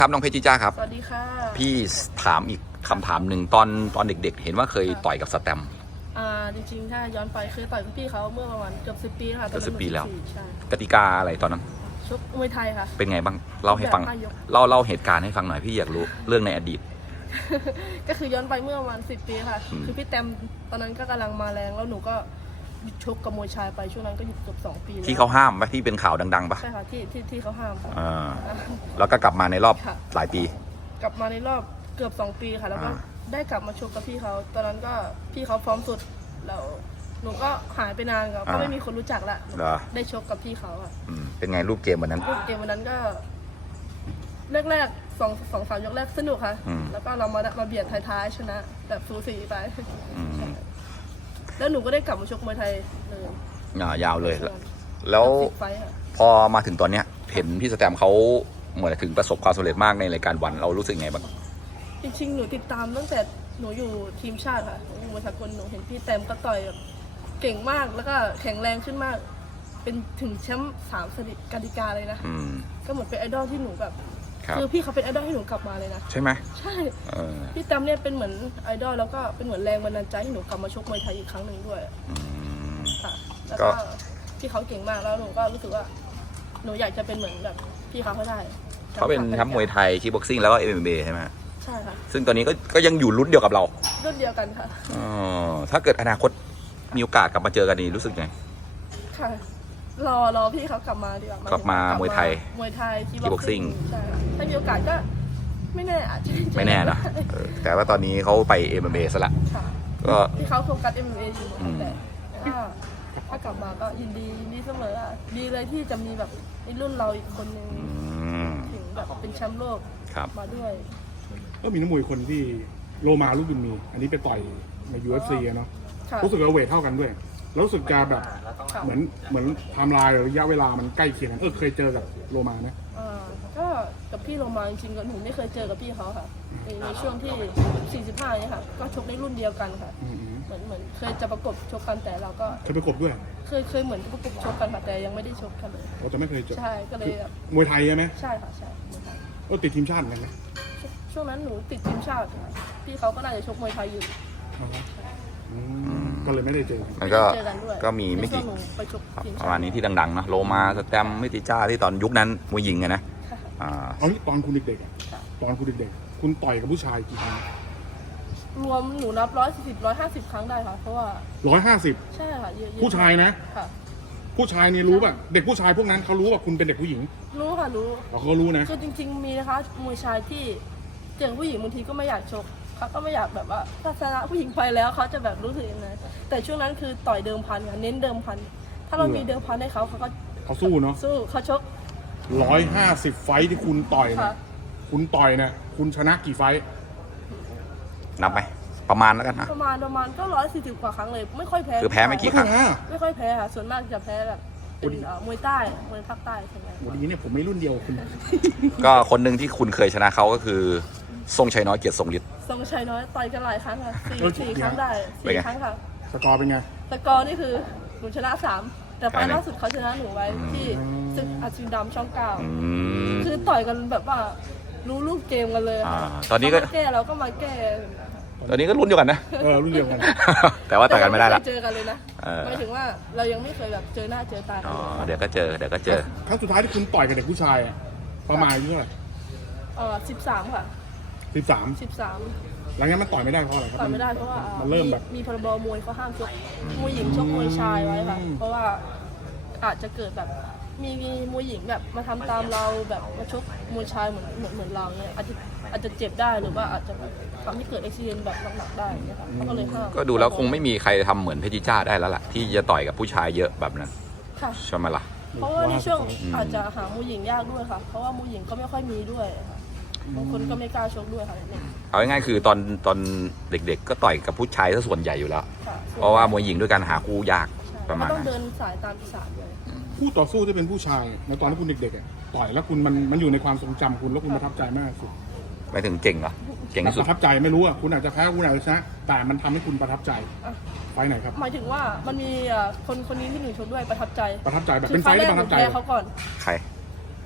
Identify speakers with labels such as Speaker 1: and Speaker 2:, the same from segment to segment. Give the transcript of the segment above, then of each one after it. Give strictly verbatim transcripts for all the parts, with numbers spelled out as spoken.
Speaker 1: ครับน้องเพชรจ้าครับ
Speaker 2: สวัสดีค่ะ
Speaker 1: พี่ถามอีกคำถามหนึ่งตอนตอนเด็กๆเห็นว่าเคยต่อยกับสแตมป์
Speaker 2: อ่าจริงๆถ้าย้อนไปเคยต่อยกับพี่เขาเมื่อประมาณเกือบสิบปีค่ะ
Speaker 1: เกือบสิบปีแล้ว
Speaker 2: ใช่
Speaker 1: กติกาอะไรตอนนั้น
Speaker 2: ชกมวยไทยค่ะ
Speaker 1: เป็นไงบ้างเล่าให้ฟัง
Speaker 2: แบบห้ายก
Speaker 1: เล่าเล่าเหตุการณ์ให้ฟังหน่อยพี่อยากรู้เรื่องในอดีต
Speaker 2: ก็คือย้อนไปเมื่อประมาณสิบปีค่ะ
Speaker 1: อืม
Speaker 2: คือพี่แตมตอนนั้นก็กำลังมาแรงแล้วหนูก็หยุดชกกับมวยชายไปช่วงนั้นก็หยุดเกือบสองปีแล้ว
Speaker 1: ที่เขาห้ามปะที่เป็นข่าวดังๆปะ
Speaker 2: ใช่ค่ะที่ที่ที่เขาห้ามค่ะ
Speaker 1: อ่าแล้วก็กลับมาในรอบ
Speaker 2: ค่ะ
Speaker 1: หลายปี
Speaker 2: กลับมาในรอบเกือบสองปีค่ะ แล้วก็
Speaker 1: อ่า
Speaker 2: ได้กลับมาชกกับพี่เขาตอนนั้นก็พี่เขาพร้อมสุดแล้วหนูก็หายไปนานก็ไม่มีคนรู้จักละ
Speaker 1: เหรอ
Speaker 2: ได้ชกกับพี่เขาอะ
Speaker 1: อืมเป็นไงรูปเกมวันนั้น
Speaker 2: รูปเกมวันนั้นก็แรกๆสองสองสามยกแรกสนุกค่ะ
Speaker 1: อืม
Speaker 2: แล้วก็เรามามาเบียดท้ายๆชนะแบบสูสีไป
Speaker 1: อืม
Speaker 2: แล้วหนูก็ได้กลับมาชกมวยไทยเลย
Speaker 1: อ่ายาวเลยแล้วแล้ว
Speaker 2: สิบไฟต์ค่ะ
Speaker 1: พอมาถึงตอนเนี้ยเห็นพี่สแตมป์เขาเหมือนถึงประสบความสำเร็จมากในรายการวันเรารู้สึกไงบ้าง
Speaker 2: จริงๆหนูติดตามตั้งแต่หนูอยู่ทีมชาติค่ะหนูอยู่มวยสากลหนูเห็นพี่แต้มก็ต่อยแบบเก่งมากแล้วก็แข็งแรงขึ้นมาก เป็นถึงแชมป์สามสนิทกติกาเลยนะ
Speaker 1: อืม
Speaker 2: ก็เหมือนเป็นไอดอลที่หนูแบบ
Speaker 1: ครับ
Speaker 2: คือพี่เขาเป็นไอดอลให้หนูกลับมาเลยนะ
Speaker 1: ใช่ไหม
Speaker 2: ใช่
Speaker 1: เออ
Speaker 2: พี่ตั้มเนี่ยเป็นเหมือนไอดอลแล้วก็เป็นเหมือนแรงบันดาลใจให้หนูกลับมาชกมวยไทยอีกครั้งหนึ่งด้วย
Speaker 1: อืม
Speaker 2: ค่ะแล้ว
Speaker 1: ก็
Speaker 2: ก็พี่เขาเก่งมากแล้วหนูก็รู้สึกว่า หนูอยากจะเป็นเหมือนแบบพี่เขาเขาได้
Speaker 1: เขาเป็นแชมป์มวยไทยคิกบ็อกซิ่งแล้วก็ เอ็ม เอ็ม เอ ใช่ไหม
Speaker 2: ใช่ค่ะ
Speaker 1: ซึ่งตอนนี้ก็ก็ยังอยู่รุ่นเดียวกับเรา
Speaker 2: รุ่นเดียวกันค่ะ
Speaker 1: อ๋อถ้าเกิดอนาคตมีโอกาสกลับมาเจอกันนี่รู้สึกไง
Speaker 2: ค่ะรอรอพี่เขากลับมาดีกว่าก
Speaker 1: ลับมามวยไทย
Speaker 2: มวยไทยคี
Speaker 1: Kickboxing
Speaker 2: ใช่ค่ะถ้ามีโอกาสก็ไม่แน่อาจจะด้เจอ
Speaker 1: ไม่แน่นะเออแต่ว่าตอนนี้เขาไป เอ็ม เอ็ม เอ ซะละ
Speaker 2: ค่ะ
Speaker 1: ก็
Speaker 2: ที่เขาโฟกัส เอ็ม เอ็ม เอ อยู่
Speaker 1: อืม
Speaker 2: แต่ถ้าถ้ากลับมาก็ยินดียินดีเสมออ่ะดีเลยที่จะมีแบบในรุ่นเราอีกคนนึง
Speaker 1: อืม
Speaker 2: ถึงแบบเป็นแชมป์โลก
Speaker 1: ครับ
Speaker 2: มาด้วย
Speaker 3: ก็มีนักมวยคนที่โลมาลูกบุญมี อันนี้ไปต่อยใน ยู เอฟ ซี อะเนาะ
Speaker 2: ค่ะ
Speaker 3: รู้สึกว่าเวทเท่ากันด้วยแล้วรู้สึกจะแบบ
Speaker 2: ค่ะ
Speaker 3: เหมือนเหมือนไทม์ไลน์หรือระยะเวลามันใกล้เคียงกันเออเคยเจอกับโลมาไหม
Speaker 2: อ่าก็กับพี่โรมาจริงๆก็หนูไม่เคยเจอกับพี่เขาค่ะในในช่วงที่ สี่สิบห้าเนี่ยค่ะก็ชกในรุ่นเดียวกันค่ะ
Speaker 3: อืม
Speaker 2: เหมือนเหมือนเคยจะประกบชกกันแต่เราก็
Speaker 3: ๆเคยไปกบด้วย
Speaker 2: เคยเคยเหมือนประกบชกกันค่ะแต่ยังไม่ได้ชกกันเลย
Speaker 3: เราจะไม่เคยเจอ
Speaker 2: ใช่ก็เลยแบบ
Speaker 3: มวยไทยใช่ไหม
Speaker 2: ใช่ค่ะใช่มวยไทย
Speaker 3: เออติดทีมชาติเหมือนกันไหม
Speaker 2: ช่วงนั้นหนูติดทีมชาติค่ะพี่เขาก็น่าจะชกมวยไทยอยู่
Speaker 3: อ่าฮะอืมก็เลยไม่ได้เจอ
Speaker 1: แล้วก็
Speaker 2: ไม่ได้เจอกันด้วย
Speaker 1: ก็มีไม่กี่
Speaker 2: ในช่วงหนูไปชกทีม
Speaker 1: ป
Speaker 2: ชา
Speaker 1: ระมาณ
Speaker 2: ติ
Speaker 1: นี้ที่ดังๆนะโลมาสแตมป์มิติจ้าที่ตอนยุคนั้นมวยหญิงอะนะอ่า
Speaker 3: เอางี้ตอนคุณเด็กๆอะตอนคุณเด็กๆคุณต่อยกับผู้ชายกี่ครั้ง
Speaker 2: รวมหนูนับร้อยสี่สิบร้อยห้าสิบครั้งได้ค่ะเพราะว่า
Speaker 3: ร้อยห้าสิบ
Speaker 2: ใช่ค่ะเยอะๆ
Speaker 3: ผู้ชายนะ
Speaker 2: ค่ะ
Speaker 3: ผู้ชายเนี่ยรู้ป่ะเด็กผู้ชายพวกนั้นเขารู้ว่าคุณเป็นเด็กผู้หญิง
Speaker 2: รู้ค่ะรู้
Speaker 3: เราเขารู้นะ
Speaker 2: คือจริง ๆ มีนะคะมวยชายที่เจอผู้หญิงบางทีก็ไม่อยากชกเขาก็ไม่อยากแบบว่าถ้าชนะผู้หญิงไปแล้วเขาจะแบบรู้สึกยังไงแต่ช่วงนั้นคือต่อยเดิมพันค่ะเน้นเดิมพัน ถ้าเรามีเดิมพันให้เขาเขาก็
Speaker 3: เขาสู้เนาะ
Speaker 2: สู้เขาชก
Speaker 3: ร้อยห้าสิบไฟท์ที่คุณต่อยเนี่
Speaker 2: ค่ะ
Speaker 3: ยคุณต่อยเนี่ยคุณชนะกี่ไฟท์
Speaker 1: นับไหมประมาณแล้วกันนะ
Speaker 2: ประมาณประมาณก็ร้อยสี่สิบกว่าครั้งเลยไม่ค่อยแพ้
Speaker 1: คือแพ้ไม่กี่ ครั้ง
Speaker 3: นะ
Speaker 2: ไม่ค่อยแพ้ค่ะส่วนมากจะแพ้แบบเป็นเอ่อมวยใต้มวยภาคใต้ใช่ไหม
Speaker 3: วันนี้เนี่ยผมไม่รุ่นเดียวกับคุณ
Speaker 1: ก็คนหนึ่งที่คุณเคยชนะเขาก็คือทรงชัยน้อยเกียรติทรงฤทธิ์
Speaker 2: ทรงชัยน้อยต่อยกันหลายครั้งค่ะสี่
Speaker 3: เออ
Speaker 2: สี่
Speaker 3: เดี๋
Speaker 2: ค
Speaker 3: ยว
Speaker 2: รั้งได้
Speaker 1: เป็น
Speaker 2: สี่
Speaker 1: ไง
Speaker 2: ครั้งค่ะ
Speaker 3: สกอร์เป็นไง
Speaker 2: สกอร์นี่คือหนูชนะสามแต่ไฟ
Speaker 1: ใช่ไหม
Speaker 2: ล์ล่าสุดเขาชนะหนูไว้ที่ศึกอาชีพดำช่องเก้า
Speaker 1: อืม
Speaker 2: คือต่อยกันแบบว่ารู้ลูกเกมกันเลย
Speaker 1: อ่า
Speaker 2: ค่ะ
Speaker 1: ตอนนี้ก็
Speaker 2: เขามาแก้เราก็มาแก้
Speaker 1: ตอนนี้ก็รุ่นเดียวกันนะ
Speaker 3: เออรุ่นเดียวกัน
Speaker 1: แต่ว่าต่อยกันไม่ได้ละ
Speaker 2: แต่เราเคยเจอกันเลยนะ
Speaker 1: เออ
Speaker 2: หมายถึงว่าเรายังไม่เคยแบบเจอหน้าเจอตากั
Speaker 1: อ๋
Speaker 2: น
Speaker 1: อ
Speaker 2: เลย
Speaker 1: เดี๋ยวก็เจอเดี๋ยวก็เจอ
Speaker 3: ครั้งสุดท้ายที่คุณต่อยกับเด็กผู้ชายอะประมาณอายุเท่าไหร่
Speaker 2: เออสิบสามค่ะ
Speaker 3: สิบสาม
Speaker 2: สิบสาม
Speaker 3: หลังจากนั้นมันต่อยไม่ได้เพราะอะไรครับ
Speaker 2: ต่อยไม่ได้เพราะว่าอ่า
Speaker 3: มันเริ่มแบบ
Speaker 2: มีพรบมวยเขาห้ามชกมวยหญิงชกมวยชายไว้ค่ะ
Speaker 3: อืม
Speaker 2: เพราะว่าอาจจะเกิดแบบมีมีมวยหญิงแบบมาทำตามเราแบบมาชกมวยชายเหมือนเหมือนเหมือนเราเนี่ยอาจจะอาจจะเจ็บได้หรือว่าอาจจะแบบทำให้เกิดอุบิเหตุแบบหนักๆได้นะคะเขาก็เลยห้าม
Speaker 1: ก็ดูแล้วคงไม่มีใครทำเหมือนเพชรจ้าได้แล้วล่ะ ที่จะต่อยกับผู้ชายเยอะแบบนั้น
Speaker 2: ค่ะ
Speaker 1: ใช่ไหมล่ะ
Speaker 2: เพราะว่าในช่วง
Speaker 1: อืม
Speaker 2: อาจจะหามวยหญิงยากด้วยค่ะ เพราะว่ามวยหญิงก็ไม่ค่อยมีด้วยค่ะบางคนก็ไม่กล้าชกด้วยค่ะเนี่ย
Speaker 1: เอาง่ายๆคือตอนตอนเด็กๆ ก็ต่อยกับผู้ชายซะส่วนใหญ่อยู่แล้ว
Speaker 2: ค่ะ
Speaker 1: เพราะว่ามวยหญิงด้วยการหาคู่ยาก
Speaker 2: ใช่
Speaker 1: ประมาณ
Speaker 2: ก็ต้อ
Speaker 1: นั้
Speaker 2: ง
Speaker 1: น
Speaker 2: เดินสายตามปีศาจเลย
Speaker 3: คู่ต่อสู้ที่เป็นผู้ชายในตอนที่คุณเด็กๆอะต่อยแล้วคุณมันมันอยู่ในความทรงจำคุณแล้วคุณประทับใจมากสุด
Speaker 1: หมายถึงเก่งเหรอ เก่งที่สุ
Speaker 3: ป
Speaker 1: ด
Speaker 3: ระทับใจไม่รู้อ่ะคุณอาจจะแพ้คุณอาจจะชนะแต่มันทำให้คุณประทับใจ
Speaker 2: อ่ะ
Speaker 3: ไฟท์ไหนครับ
Speaker 2: หมายถึงว่ามันมีอ่ะคนคนนี้ที่หนูชกด้วยประทับใจ
Speaker 3: ประทับใจแบบ
Speaker 2: คื
Speaker 3: เป็นไฟท์
Speaker 2: แร
Speaker 3: ที่
Speaker 2: ก
Speaker 3: ประ
Speaker 2: ห
Speaker 3: ทั
Speaker 2: นู
Speaker 3: บใจ
Speaker 2: แพ้เขาก่อน
Speaker 1: ใคร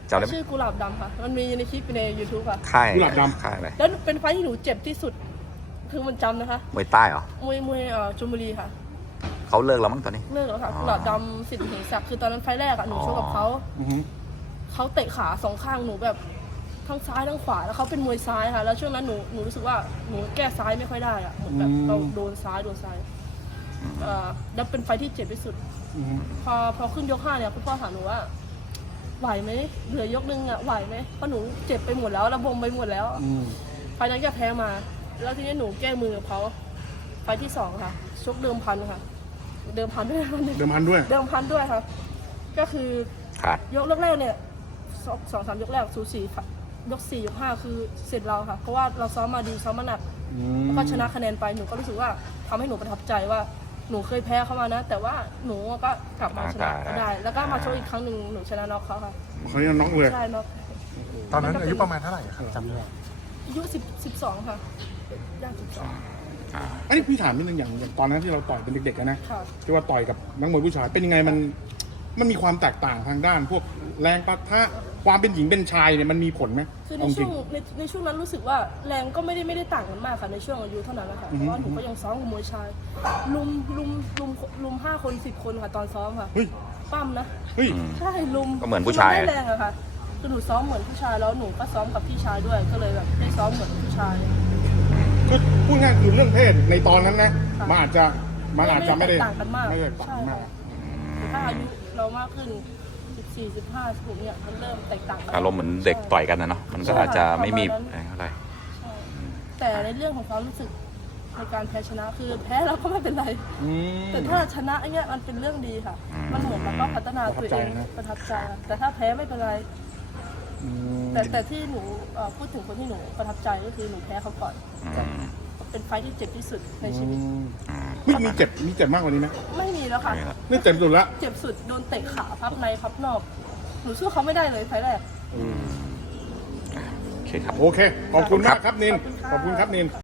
Speaker 1: จำได้ไหม
Speaker 2: ชื่อกุหลาบดำค่ะ มันมีในคลิปใน ยูทูบ ค่ะ
Speaker 1: ค่าย
Speaker 3: กุหลาบดำ
Speaker 1: ค่ายอะไร
Speaker 2: แล้วเป็นไฟท์ที่หนูเจ็บที่สุด คือมันจำนะคะ
Speaker 1: มวยใต้เหรอ
Speaker 2: มวยมวยเอ่อชลบุรีค่ะ
Speaker 1: เขาเลิกแล้วมั้งตอนนี้
Speaker 2: เลิกแล้วค่ะ
Speaker 1: อ๋อ
Speaker 2: กุหลาบดำสิทธิ์เหงศักดิ์คือตอนนั้นไฟท์แรกอะหนูชกกับเขา
Speaker 3: อือฮึ
Speaker 2: เขาเตะขาสองข้างหนูแบบทั้งซ้ายทั้งขวาแล้วเขาเป็นมวยซ้ายค่ะ แล้วช่วงนั้นหนูหนูรู้สึกว่าหนูแก้ซ้ายไม่ค่อยได้อะเหมือนแบบเราโดนซ้ายโดนซ้ายเอ่อแล้วเป็นไฟท์ที่เจ็บที่สุด
Speaker 3: อือฮึ
Speaker 2: พอพอขึ้นยกห้าเนี่ยคุณพ่อถามหนูว่าไหวไหมเหลือยกนึงอะไหวไหมเพราะหนูเจ็บไปหมดแล้วระบมไปหมดแล้ว
Speaker 3: อืม
Speaker 2: ไฟล์นั้นก็แพ้มา แล้วทีนี้หนูแก้มือกับเขาไฟล์ที่สองค่ะชกเดิมพันค่ะ เดิมพันด้วย
Speaker 3: เดิมพันด้วย
Speaker 2: เดิมพันด้วยครับ ก็คือ
Speaker 1: ขาด
Speaker 2: ยกแรกๆเนี่ยสองสองสามยกแรกสูสีค่ะยกสี่ยกห้าคือเสร็จเราค่ะ เพราะว่าเราซ้อมมาดีซ้อมมาหนัก
Speaker 3: อืม
Speaker 2: แล้วก็ชนะคะแนนไปหนูก็รู้สึกว่าทำให้หนูประทับใจว่าหนูเคยแพ้เขามานะ แต่ว่าหนูก็กลับมาชนะก็ได้ แล้วก็มาชกอีกครั้งหนึ่งหนูชนะน็อกเขาค่ะ
Speaker 3: เขายังน้องเลย
Speaker 2: ใช่น็อก
Speaker 4: ตอนนั้นอายุประมาณเท่าไหร่ครับจำได้ไหม
Speaker 2: อายุสิบสิบสองค่ะย่างสิบสอง
Speaker 1: อ่า
Speaker 3: อันนี้พี่ถามนิดนึงอย่างอย่างตอนนั้นที่เราต่อยเป็นเด็กๆอะนะ
Speaker 2: ค่ะ
Speaker 3: ที่ว่าต่อยกับนักมวยผู้ชายเป็นยังไงมันมันมีความแตกต่างทางด้าน พวกแรงปะทะความเป็นหญิงเป็นชายเนี่ยมันมีผลไหม
Speaker 2: คือใน
Speaker 3: เอาจ
Speaker 2: ช่
Speaker 3: ริ
Speaker 2: ว
Speaker 3: ง
Speaker 2: งในในช่วงนั้นรู้สึกว่าแรงก็ไม่ได้ไม่ได้ต่างกันมากค่ะในช่วงอายุเท่านั้นนะคะ
Speaker 3: อือฮึ
Speaker 2: เพราะว่าหนูก็ยังซ้อมกับมวยชายลุมลุมลุมลุมห้าคนสิบคนค่ะตอนซ้อมค่ะ
Speaker 3: เฮ้ย
Speaker 2: ปั้มนะ
Speaker 3: เฮ้ย
Speaker 1: อืม
Speaker 2: ใช่ลุม
Speaker 1: ก็เหมือนผู้ชาย
Speaker 2: คืมันได้แรงอะค่ะคือหนูซ้อมเหมือนผู้ชายแล้วหนูก็ซ้อมกับพี่ชายด้วยก็เลยแบบได้ซ้อมเหมือนผู้ชาย
Speaker 3: คือพูดง่ายคือเรื่องเพศในตอนนั้นนะ
Speaker 2: ค่ะ
Speaker 3: มันอาจจะมันอาจจะไม่ได้
Speaker 2: ไม่ได้แตกต่างกันมาก
Speaker 3: ไม่ได้แตกต่างกันมาก
Speaker 2: ใช่ค่ะ แต่ถ้าอายุเรามากขึ้นสิบสี่สิบห้าสิบหกเนี่ยมันเริ่มแตกต่างกัน
Speaker 1: อารมณ์เหมือนเด็กต่อยกันนะเนาะมันก็อาจจะไม่มีแรงเท่าไหร่
Speaker 2: ใช่แต่ในเรื่องของความรู้สึกในการแพ้ชนะคือแพ้แล้วก็ไม่เป็นไร
Speaker 3: อืม
Speaker 2: แต่ถ้าชนะเนี่ยมันเป็นเรื่องดีค่ะ มันเหมือนเราก็พัฒนาตัวเอง
Speaker 3: ประทับใจนะ
Speaker 2: ประทับใจค่ะแต่ถ้าแพ้ไม่เป็นไร
Speaker 3: อืม
Speaker 2: แต่แต่ที่หนูเอ่อพูดถึงคนที่หนูประทับใจก็คือหนูแพ้เขาก่อน
Speaker 1: อืม
Speaker 2: เป็นไฟท์ที่เจ็บที่สุดในชีวิต
Speaker 1: อืม
Speaker 3: มีมีเจ็บมีเจ็บมากกว่านี้ไหม
Speaker 2: ไม่มีแล้วค่ะ
Speaker 1: ไม่ละ
Speaker 3: นี่เจ็บสุดละ
Speaker 2: เจ็บสุดโดนเตะขาพับในพับนอก หนูสู้เขาไม่ได้เลยไฟท์แรก
Speaker 1: โอเคครับ
Speaker 3: โอเค ขอบคุณมากครับนิน
Speaker 2: ขอบคุณค่ะ
Speaker 3: ขอบคุณครับนิน